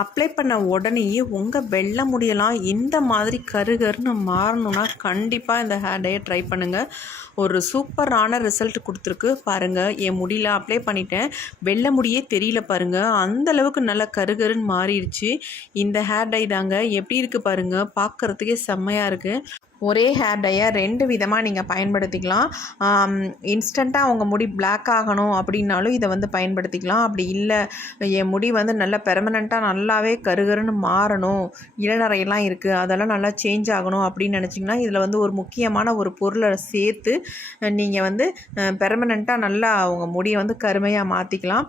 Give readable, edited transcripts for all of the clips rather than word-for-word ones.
Apply பண்ண உடனேயே உங்கள் வெள்ளை முடியெல்லாம் இந்த மாதிரி கருகருன்னு மாறணும்னா கண்டிப்பாக இந்த ஹேர் டையை ட்ரை பண்ணுங்கள். ஒரு சூப்பரான ரிசல்ட் கொடுத்துருக்கு பாருங்கள். என் முடியல அப்ளை பண்ணிட்டேன், வெள்ளை முடியே தெரியல பாருங்கள், அந்தளவுக்கு நல்லா கருகருன்னு மாறிடுச்சு. இந்த ஹேர் டை தாங்க. எப்படி இருக்குது பாருங்கள், பார்க்குறதுக்கே செம்மையாக இருக்குது. ஒரே ஹேர் டையை 2 விதமாக நீங்கள் பயன்படுத்திக்கலாம். இன்ஸ்டண்ட்டாக உங்கள் முடி பிளாக் ஆகணும் அப்படின்னாலும் இதை வந்து பயன்படுத்திக்கலாம். அப்படி இல்லை, என் முடி வந்து நல்லா பெர்மனெண்ட்டாக நல்லாவே கருகருன்னு மாறணும், இளநரையெல்லாம் இருக்குது, அதெல்லாம் நல்லா சேஞ்ச் ஆகணும் அப்படின்னு நினச்சிங்கன்னா இதில் வந்து ஒரு முக்கியமான ஒரு பொருளை சேர்த்து நீங்கள் வந்து பெர்மனெண்ட்டாக நல்லா உங்கள் முடியை வந்து கருமையாக மாற்றிக்கலாம்.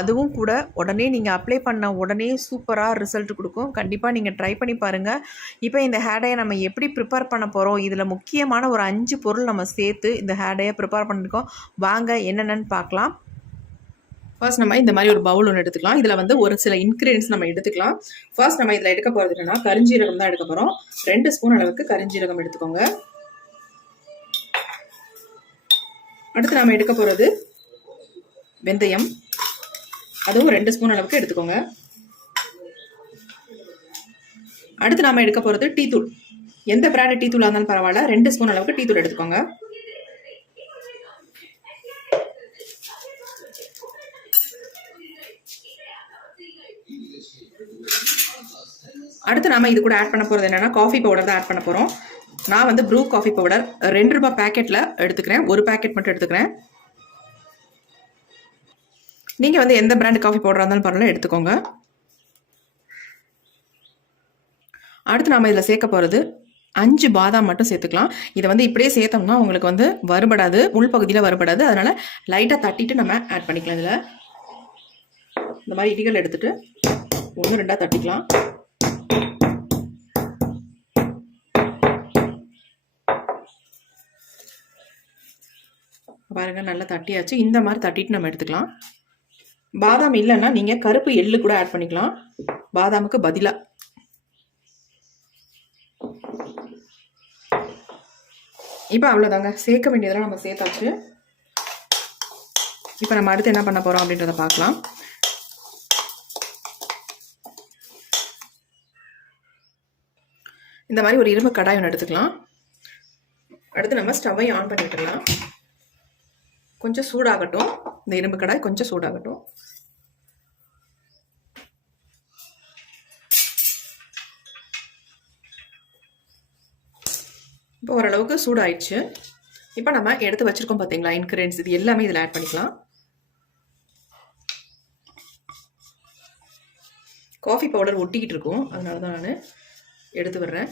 அதுவும் கூட உடனே நீங்கள் அப்ளை பண்ண உடனே சூப்பராக ரிசல்ட் கொடுக்கும். கண்டிப்பாக நீங்கள் ட்ரை பண்ணி பாருங்கள். இப்போ இந்த ஹேர் டையை நம்ம எப்படி ப்ரிப்பேர் பண்ண போகிறோம், இதில் முக்கியமான ஒரு 5 பொருள் நம்ம சேர்த்து இந்த ஹேர் டையை ப்ரிப்பேர் பண்ணியிருக்கோம். வாங்க என்னென்னு பார்க்கலாம். ஃபர்ஸ்ட் நம்ம இந்த மாதிரி ஒரு பவுல் ஒன்று எடுத்துக்கலாம். இதில் வந்து ஒரு சில இன்க்ரீடியன்ஸ் நம்ம எடுத்துக்கலாம். ஃபர்ஸ்ட் நம்ம இதில் எடுக்க போகிறது என்னன்னா கரிஞ்சீரகம் தான் எடுக்க போகிறோம். 2 ஸ்பூன் அளவுக்கு கரிஞ்சீரகம் எடுத்துக்கோங்க. அடுத்து நம்ம எடுக்க போகிறது வெந்தயம், அதுவும் 2 ஸ்பூன் அளவுக்கு எடுத்துக்கோங்க. அடுத்து நாம எடுக்க போகிறது டீ தூள். எந்த பிராண்ட் டீ தூளாக இருந்தாலும் பரவாயில்ல, 2 ஸ்பூன் அளவுக்கு டீ தூள் எடுத்துக்கோங்க. அடுத்து நாம இது கூட ஆட் பண்ண போகிறது என்னன்னா காஃபி பவுடர் தான் ஆட் பண்ண போகிறோம். நான் வந்து ப்ரூ காஃபி பவுடர் 2 ரூபாய் பேக்கெட்டில் எடுத்துக்கிறேன். ஒரு பேக்கெட் மட்டும் எடுத்துக்கிறேன். நீங்கள் வந்து எந்த பிராண்ட் காஃபி பவுடராக இருந்தாலும் பரவாயில்ல எடுத்துக்கோங்க. அடுத்து நாம் இதில் சேர்க்க போகிறது 5 பாதாம் மட்டும் சேர்த்துக்கலாம். இதை வந்து இப்படியே சேர்த்தோம்னா உங்களுக்கு வந்து வறுபடாது, உள்பகுதியில் வறுபடாது. அதனால் லைட்டாக தட்டிட்டு நம்ம ஆட் பண்ணிக்கலாம். இதில் இந்த மாதிரி இடிகள் எடுத்துட்டு 1 2 தட்டிக்கலாம். பாருங்க, நல்லா தட்டியாச்சு. இந்த மாதிரி தட்டிட்டு நம்ம எடுத்துக்கலாம். பாதாம் இல்லைன்னா நீங்கள் கருப்பு எள்ளு கூட ஆட் பண்ணிக்கலாம் பாதாமுக்கு பதிலாக. இப்போ அவ்வளோதாங்க, சேர்க்க வேண்டியதெல்லாம் நம்ம சேர்த்தாச்சு. இப்போ நம்ம அடுத்து என்ன பண்ண போகிறோம் அப்படின்றத பார்க்கலாம். இந்த மாதிரி ஒரு இரும்பு கடாய் ஒன்று எடுத்துக்கலாம். அடுத்து நம்ம ஸ்டவ்வை ஆன் பண்ணி விட்டுடலாம். கொஞ்சம் சூடாகட்டும், இந்த இரும்பு கடாய் கொஞ்சம் சூடாகட்டும். இப்போ ஓரளவுக்கு சூடாயிடுச்சு. இப்போ நம்ம எடுத்து வச்சிருக்கோம் பார்த்தீங்களா இன்க்ரீடியன்ஸ், இது எல்லாமே இதில் ஆட் பண்ணிக்கலாம். காஃபி பவுடர் ஒட்டிக்கிட்டு இருக்கும், அதனால தான் நான் எடுத்து விடுறேன்.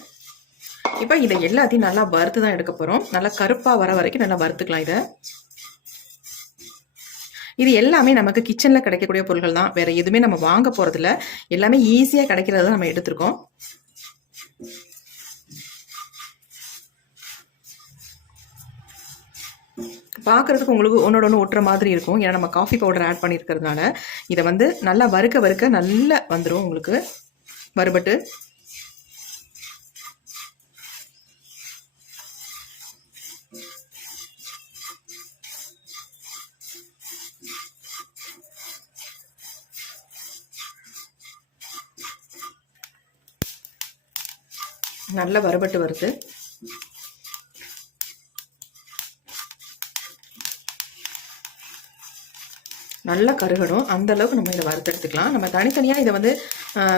இப்போ இதை எல்லாத்தையும் நல்லா வறுத்து தான் எடுக்க போகிறோம். நல்லா கருப்பாக வர வரைக்கும் நல்லா வறுத்துக்கலாம். இது எல்லாமே நமக்கு கிச்சனில் கிடைக்கக்கூடிய பொருட்கள் தான், வேறு எதுவுமே நம்ம வாங்க போகிறதில்ல. எல்லாமே ஈஸியாக கிடைக்கிறத தான் நம்ம எடுத்துருக்கோம். பார்க்குறதுக்கு உங்களுக்கு ஒன்றோட ஒன்று ஒட்டுற மாதிரி இருக்கும், ஏன்னா நம்ம காஃபி பவுடர் ஆட் பண்ணியிருக்கிறதுனால. இதை வந்து நல்லா வறுக்க வறுக்க நல்லா வந்துடும் உங்களுக்கு வறுபட்டு. நல்லா வறுபட்டு வருது. நல்லா கருகணும், அந்த அளவுக்கு நம்ம இதை வறுத்தெடுத்துக்கலாம். நம்ம தனித்தனியாக இதை வந்து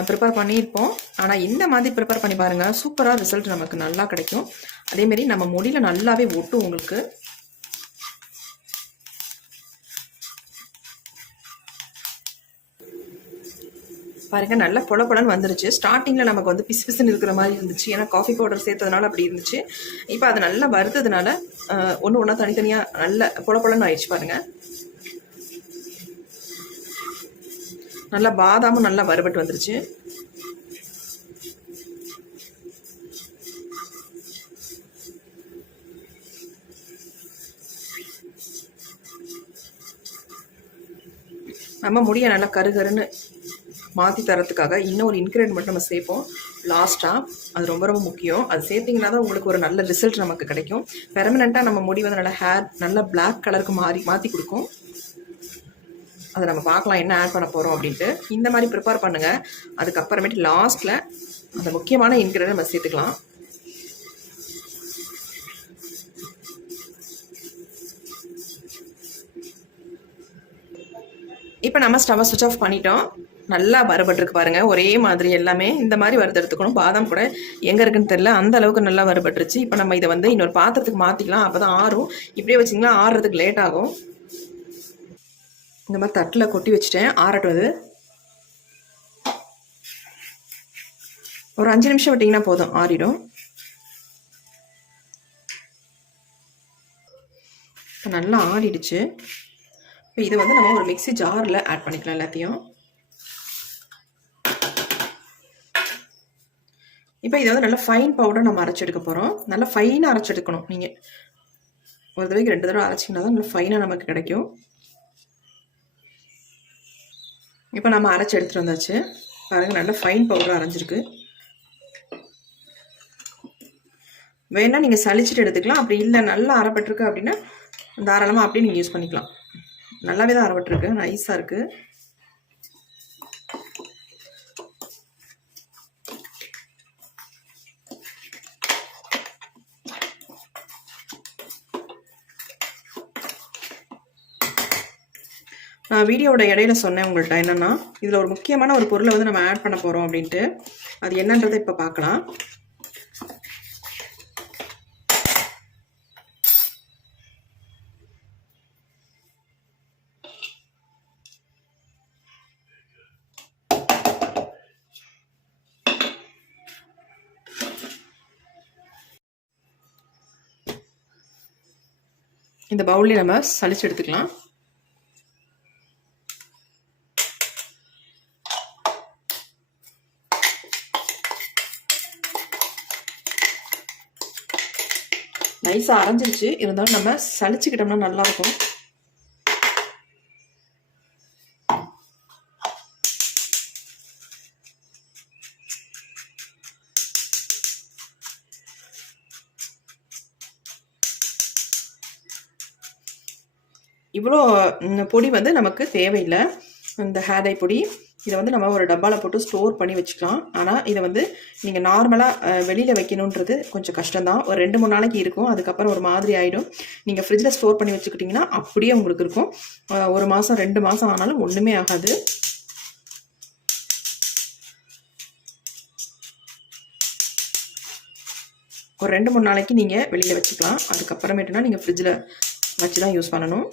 ப்ரிப்பேர் பண்ணியிருப்போம். ஆனால் இந்த மாதிரி ப்ரிப்பேர் பண்ணி பாருங்கள், சூப்பராக ரிசல்ட் நமக்கு நல்லா கிடைக்கும். அதேமாரி நம்ம முடியில் நல்லாவே ஒட்டும் உங்களுக்கு. பாருங்கள், நல்லா பொலப்பொலன்னு வந்துருச்சு. ஸ்டார்டிங்கில் நமக்கு வந்து பிசு பிசுன்னு இருக்கிற மாதிரி இருந்துச்சு, ஏன்னா காஃபி பவுடர் சேர்த்ததுனால அப்படி இருந்துச்சு. இப்போ அது நல்லா வறுத்ததுனால ஒன்று ஒன்றா தனித்தனியாக நல்ல பொலப்பொலன்னு ஆயிடுச்சு. பாருங்கள், நல்லா பாதாமும் நல்லா வறுபட்டு வந்துருச்சு. நம்ம முடிய நல்லா கருகருன்னு மாற்றி தரத்துக்காக இன்னும் ஒரு இன்க்ரீடியன்ட் மட்டும் நம்ம சேர்ப்போம் லாஸ்ட்டாக. அது ரொம்ப ரொம்ப முக்கியம். அது சேர்த்திங்கன்னா தான் உங்களுக்கு ஒரு நல்ல ரிசல்ட் நமக்கு கிடைக்கும். பெர்மனெண்ட்டாக நம்ம முடி வந்து நல்லா ஹேர் நல்லா பிளாக் கலருக்கு மாற்றி கொடுக்கும். அதை நம்ம பார்க்கலாம் என்ன ஆட் பண்ண போகிறோம் அப்படின்ட்டு. இந்த மாதிரி ப்ரிப்பேர் பண்ணுங்கள். அதுக்கப்புறமேட்டு லாஸ்ட்டில் அந்த முக்கியமான இன்க்ரீடியன்ட் நம்ம சேர்த்துக்கலாம். இப்போ நம்ம ஸ்டவ்வை சுவிட்ச் ஆஃப் பண்ணிட்டோம். நல்லா வறுபட்டுருக்கு பாருங்கள், ஒரே மாதிரி எல்லாமே இந்த மாதிரி வறுத்தெடுத்துக்கணும். பாதாம் கூட எங்கே இருக்குன்னு தெரியல, அந்த அளவுக்கு நல்லா வறுபட்டுருச்சு. இப்போ நம்ம இதை வந்து இன்னொரு பாத்திரத்துக்கு மாற்றிக்கலாம், அப்போ தான் ஆறும். இப்படியே வச்சிங்கன்னா ஆறுறதுக்கு லேட் ஆகும். இந்த மாதிரி தட்டில் கொட்டி வச்சுட்டேன், ஆறட்டும். அது ஒரு 5 நிமிஷம் விட்டிங்கன்னா போதும், ஆறிடும். இப்போ நல்லா ஆறிடுச்சு. இப்போ இதை வந்து நம்ம ஒரு மிக்ஸி ஜாரில் ஆட் பண்ணிக்கலாம் எல்லாத்தையும். இப்போ இதை வந்து நல்லா ஃபைன் பவுடர் நம்ம அரைச்சி எடுக்க போகிறோம். நல்லா ஃபைனாக அரைச்சி எடுக்கணும். நீங்கள் ஒரு தடவைக்கு 2 தடவை அரைச்சிங்கன்னா தான் நல்லா ஃபைனாக நமக்கு கிடைக்கும். இப்போ நம்ம அரைச்சி எடுத்துகிட்டு வந்தாச்சு பாருங்கள், நல்லா ஃபைன் பவுடர் அரைஞ்சிருக்கு. வேணால் நீங்கள் சளிச்சிட்டு எடுத்துக்கலாம், அப்படி இல்லை நல்லா அரைப்பட்டிருக்கு அப்படின்னா தாராளமாக அப்படியே நீங்கள் யூஸ் பண்ணிக்கலாம். நல்லாவே தான் அரைப்பட்டிருக்கு, நைஸாக இருக்குது. நான் வீடியோவோட இடையில சொன்னேன் உங்கள்கிட்ட என்னென்னா, இதில் ஒரு முக்கியமான ஒரு பொருளை வந்து நம்ம ஆட் பண்ண போகிறோம் அப்படின்ட்டு. அது என்னன்றதை இப்போ பார்க்கலாம். இந்த பவுல்லே நம்ம சலிச்சு எடுத்துக்கலாம். நைஸாக அரைஞ்சிருச்சு, இருந்தாலும் நம்ம சளிச்சுக்கிட்டோம்னா நல்லாயிருக்கும். இவ்வளோ பொடி வந்து நமக்கு தேவையில்லை. இந்த ஹேர் டை பொடி இதை வந்து நம்ம ஒரு டப்பாவில் போட்டு ஸ்டோர் பண்ணி வச்சுக்கலாம். ஆனால் இதை வந்து நீங்கள் நார்மலாக வெளியில் வைக்கணுன்றது கொஞ்சம் கஷ்டம்தான். ஒரு 2-3 நாளைக்கு இருக்கும், அதுக்கப்புறம் ஒரு மாதிரி ஆகிடும். நீங்கள் ஃப்ரிட்ஜில் ஸ்டோர் பண்ணி வச்சுக்கிட்டிங்கன்னா அப்படியே உங்களுக்கு இருக்கும். 1 மாதம் 2 மாதம் ஆனாலும் ஒன்றுமே ஆகாது. ஒரு 2-3 நாளைக்கு நீங்கள் வெளியில் வச்சுக்கலாம். அதுக்கப்புறமேட்டுனா நீங்கள் ஃப்ரிட்ஜில் வச்சு தான் யூஸ் பண்ணணும்.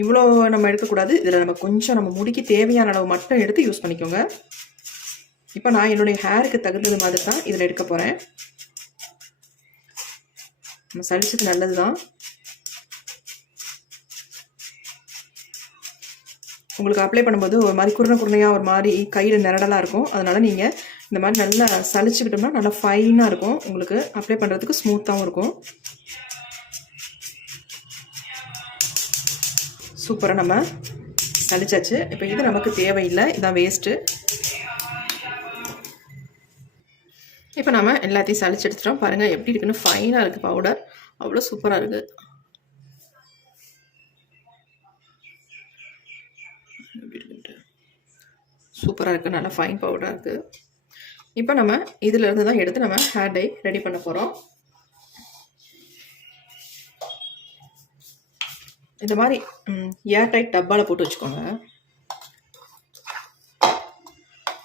இவ்வளோ நம்ம எடுக்கக்கூடாது. இதில் நம்ம கொஞ்சம் நம்ம முடிக்கு தேவையான அளவு மட்டும் எடுத்து யூஸ் பண்ணிக்கோங்க. இப்போ நான் என்னுடைய ஹேருக்கு தகுந்தது மாதிரி தான் இதில் எடுக்க போகிறேன். நம்ம சளிச்சது நல்லது தான். உங்களுக்கு அப்ளை பண்ணும்போது ஒரு மாதிரி குருணையாக ஒரு மாதிரி கையில் நிரடலாக இருக்கும். அதனால் நீங்கள் இந்த மாதிரி நல்லா சளிச்சுக்கிட்டோம்னா நல்லா ஃபைனாக இருக்கும். உங்களுக்கு அப்ளை பண்ணுறதுக்கு ஸ்மூத்தாகவும் இருக்கும். சூப்பராக நம்ம சளிச்சாச்சு. இப்போ இது நமக்கு தேவையில்லை, இதான் வேஸ்ட்டு. இப்போ நம்ம எல்லாத்தையும் சளிச்சு எடுத்துட்டோம். பாருங்கள் எப்படி இருக்குன்னு, ஃபைனாக இருக்குது பவுடர், அவ்வளோ சூப்பராக இருக்குது. சூப்பராக இருக்குது, நல்லா ஃபைன் பவுடராக இருக்குது. இப்போ நம்ம இதிலேருந்து தான் எடுத்து நம்ம ஹேர் டை ரெடி பண்ண போகிறோம். இந்த மாதிரி ஏர் டைட் டப்பாவில் போட்டு வச்சுக்கோங்க.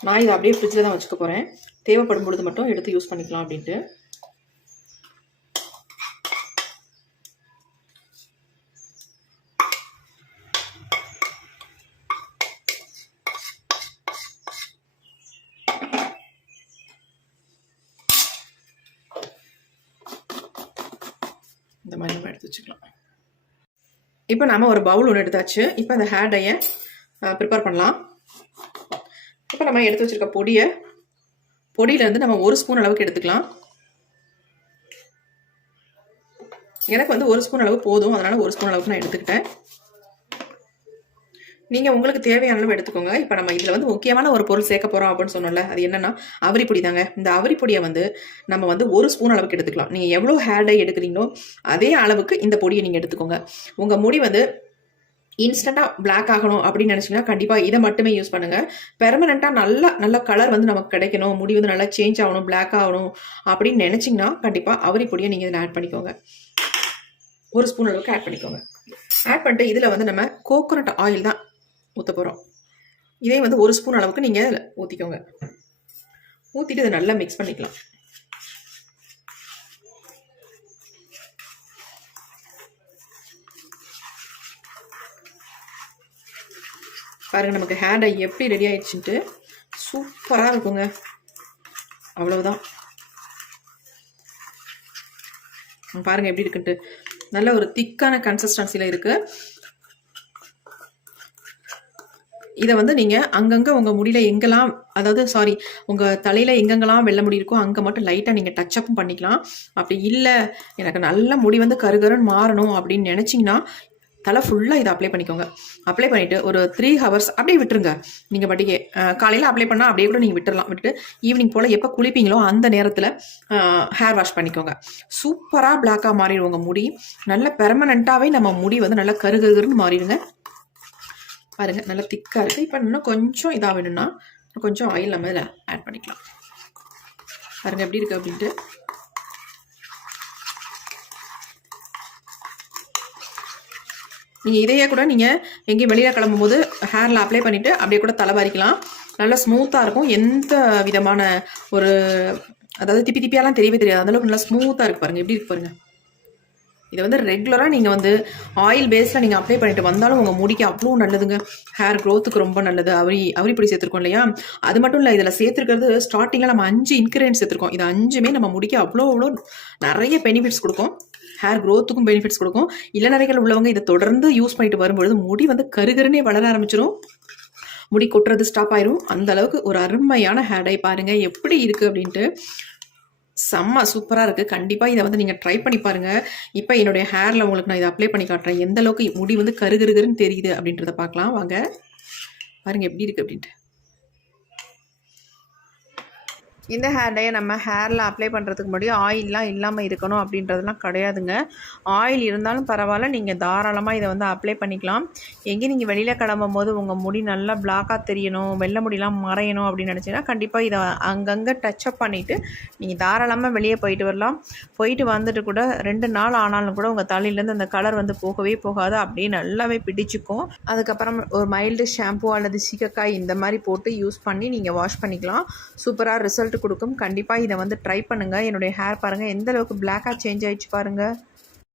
நான் இதை அப்படியே ஃப்ரிட்ஜில் தான் வச்சுக்க போகிறேன். தேவைப்படும் பொழுது மட்டும் எடுத்து யூஸ் பண்ணிக்கலாம் அப்படின்ட்டு. இந்த மாதிரி நம்ம எடுத்து வச்சுக்கலாம். இப்போ நம்ம ஒரு பவுல் ஒன்று எடுத்தாச்சு. இப்போ அந்த ஹேர் டையை ப்ரிப்பேர் பண்ணலாம். இப்போ நம்ம எடுத்து வச்சுருக்க பொடியிலேருந்து நம்ம 1 ஸ்பூன் அளவுக்கு எடுத்துக்கலாம். எனக்கு வந்து 1 ஸ்பூன் அளவு போதும், அதனால் 1 ஸ்பூன் அளவுக்கு நான் எடுத்துக்கிட்டேன். நீங்கள் உங்களுக்கு தேவையான அளவு எடுத்துக்கோங்க. இப்போ நம்ம இதில் வந்து முக்கியமான ஒரு பொருள் சேர்க்க போகிறோம் அப்படின்னு சொன்னோம்ல, அது என்னன்னா அவரிப்பொடி தாங்க. இந்த அவரிப்பொடியை வந்து நம்ம வந்து 1 ஸ்பூன் அளவுக்கு எடுத்துக்கலாம். நீங்கள் எவ்வளோ ஹேர் டை எடுக்கிறீங்களோ அதே அளவுக்கு இந்த பொடியை நீங்கள் எடுத்துக்கோங்க. உங்கள் முடி வந்து இன்ஸ்டண்ட்டாக பிளாக் ஆகணும் அப்படின்னு நினச்சிங்கன்னா கண்டிப்பாக இதை மட்டுமே யூஸ் பண்ணுங்கள். பெர்மனெண்ட்டாக நல்ல கலர் வந்து நமக்கு கிடைக்கணும், முடி வந்து நல்லா சேஞ்ச் ஆகணும், பிளாக் ஆகணும் அப்படின்னு நினச்சிங்கன்னா கண்டிப்பாக அவரிப்பொடியை நீங்கள் இதில் ஆட் பண்ணிக்கோங்க. 1 ஸ்பூன் அளவுக்கு ஆட் பண்ணிக்கோங்க. ஆட் பண்ணிட்டு இதில் வந்து நம்ம கோகோனட் ஆயில் தான் ஊற்ற போகிறோம். இதே வந்து 1 ஸ்பூன் அளவுக்கு நீங்கள் ஊற்றிக்கோங்க. ஊற்றிட்டு இதை நல்லா மிக்ஸ் பண்ணிக்கலாம். பாருங்கள் நமக்கு ஹேர் டை எப்படி ரெடி ஆயிடுச்சுன்ட்டு சூப்பராக இருக்குங்க. அவ்வளவுதான். பாருங்கள் எப்படி இருக்குன்ட்டு நல்ல ஒரு திக்கான கன்சிஸ்டன்சியில் இருக்குது. இதை வந்து நீங்கள் அங்கங்கே உங்கள் முடியில் எங்கெல்லாம் உங்கள் தலையில் எங்கெங்கெல்லாம் வெள்ளை முடி இருக்கோ அங்கே மட்டும் லைட்டாக நீங்கள் டச்சப்பும் பண்ணிக்கலாம். அப்படி இல்லை எனக்கு நல்ல முடி வந்து கருகருன்னு மாறணும் அப்படின்னு நினச்சிங்கன்னா தலை ஃபுல்லாக இதை அப்ளை பண்ணிக்கோங்க. அப்ளை பண்ணிவிட்டு ஒரு 3 ஹவர்ஸ் அப்படியே விட்டுருங்க. நீங்கள் பாட்டிக்கு காலையில் அப்ளை பண்ணால் அப்படியே கூட நீங்கள் விட்டுடலாம். விட்டுட்டு ஈவினிங் போல் எப்போ குளிப்பீங்களோ அந்த நேரத்தில் ஹேர் வாஷ் பண்ணிக்கோங்க. சூப்பராக பிளாக்காக மாறிடும் உங்கள் முடி. நல்ல பெர்மனெண்ட்டாகவே நம்ம முடி வந்து நல்லா கருகருன்னு மாறிடுங்க. பாருங்கள் நல்லா திக்காக இருக்குது. இப்போ இன்னும் கொஞ்சம் இதாக வேணும்னா கொஞ்சம் ஆயில் நம்ம இதில் ஆட் பண்ணிக்கலாம். பாருங்கள் எப்படி இருக்குது அப்படின்ட்டு. நீங்கள் இதையே கூட நீங்கள் எங்கேயும் வெளியில் கிளம்பும்போது ஹேரில் அப்ளை பண்ணிவிட்டு அப்படியே கூட தலை வாரிக்கலாம். நல்லா ஸ்மூத்தாக இருக்கும். எந்த விதமான ஒரு திப்பி திப்பியாலாம் தெரியவே தெரியாது. அந்தளவுக்கு நல்லா ஸ்மூத்தாக இருக்குது. பாருங்கள் எப்படி இருக்கு பாருங்கள். இதை வந்து ரெகுலராக நீங்கள் வந்து ஆயில் பேஸில் நீங்கள் அப்ளை பண்ணிட்டு வந்தாலும் உங்கள் முடிக்கு அவ்வளோ நல்லதுங்க. ஹேர் க்ரோத்துக்கு ரொம்ப நல்லது. அவரிப்பொடி சேர்த்துருக்கோம் இல்லையா, அது மட்டும் இல்லை, இதில் சேர்த்துருக்கிறது ஸ்டார்டிங்கில் நம்ம 5 இன்க்ரீடியன்ஸ் சேர்த்துருக்கோம். இது 5மே நம்ம முடிக்க அவ்வளோ நிறைய பெனிஃபிட்ஸ் கொடுக்கும். ஹேர் க்ரோத்துக்கும் பெனிஃபிட்ஸ் கொடுக்கும். இளநரைகள் உள்ளவங்க இதை தொடர்ந்து யூஸ் பண்ணிட்டு வரும்பொழுது முடி வந்து கருகருன்னே வளர ஆரம்பிச்சிடும். முடி கொட்டுறது ஸ்டாப் ஆயிரும். அந்த அளவுக்கு ஒரு அருமையான ஹேர் டை. பாருங்கள் எப்படி இருக்குது அப்படின்ட்டு. செம்ம சூப்பராக இருக்குது. கண்டிப்பாக இதை வந்து நீங்கள் ட்ரை பண்ணி பாருங்கள். இப்போ என்னுடைய ஹேரில் உங்களுக்கு நான் இதை அப்ளை பண்ணி காட்டுறேன். எந்த அளவுக்கு முடி வந்து கருகருன்னு தெரியுது அப்படின்றத பார்க்கலாம் வாங்க. பாருங்கள் எப்படி இருக்குது அப்படின்ட்டு. இந்த ஹேர் டையை நம்ம ஹேரில் அப்ளை பண்ணுறதுக்கு முன்னாடி ஆயிலெலாம் இல்லாமல் இருக்கணும் அப்படின்றதுலாம் கிடையாதுங்க. ஆயில் இருந்தாலும் பரவாயில்ல, நீங்கள் தாராளமாக இதை வந்து அப்ளை பண்ணிக்கலாம். எங்கேயும் நீங்கள் வெளியில் கிளம்பும் போது உங்கள் முடி நல்லா பிளாக்காக தெரியணும், வெள்ளை முடியெலாம் மறையணும் அப்படின்னு நினச்சிங்கன்னா கண்டிப்பாக இதை அங்கங்கே டச்சப் பண்ணிவிட்டு நீங்கள் தாராளமாக வெளியே போயிட்டு வரலாம். போயிட்டு வந்துட்டு கூட 2 நாள் ஆனாலும் கூட உங்கள் தலையிலேருந்து அந்த கலர் வந்து போகவே போகாது. அப்படியே நல்லாவே பிடிச்சிக்கும். அதுக்கப்புறம் ஒரு மைல்டு ஷாம்பு அல்லது சீகக்காய் இந்த மாதிரி போட்டு யூஸ் பண்ணி நீங்கள் வாஷ் பண்ணிக்கலாம். சூப்பராக ரிசல்ட் கொடுக்கும். கண்டிப்பாக இதை வந்து ட்ரை பண்ணுங்கள். என்னுடைய ஹேர் பாருங்கள் எந்த அளவுக்கு பிளாக்காக சேஞ்ச் ஆகிடுச்சு பாருங்கள்.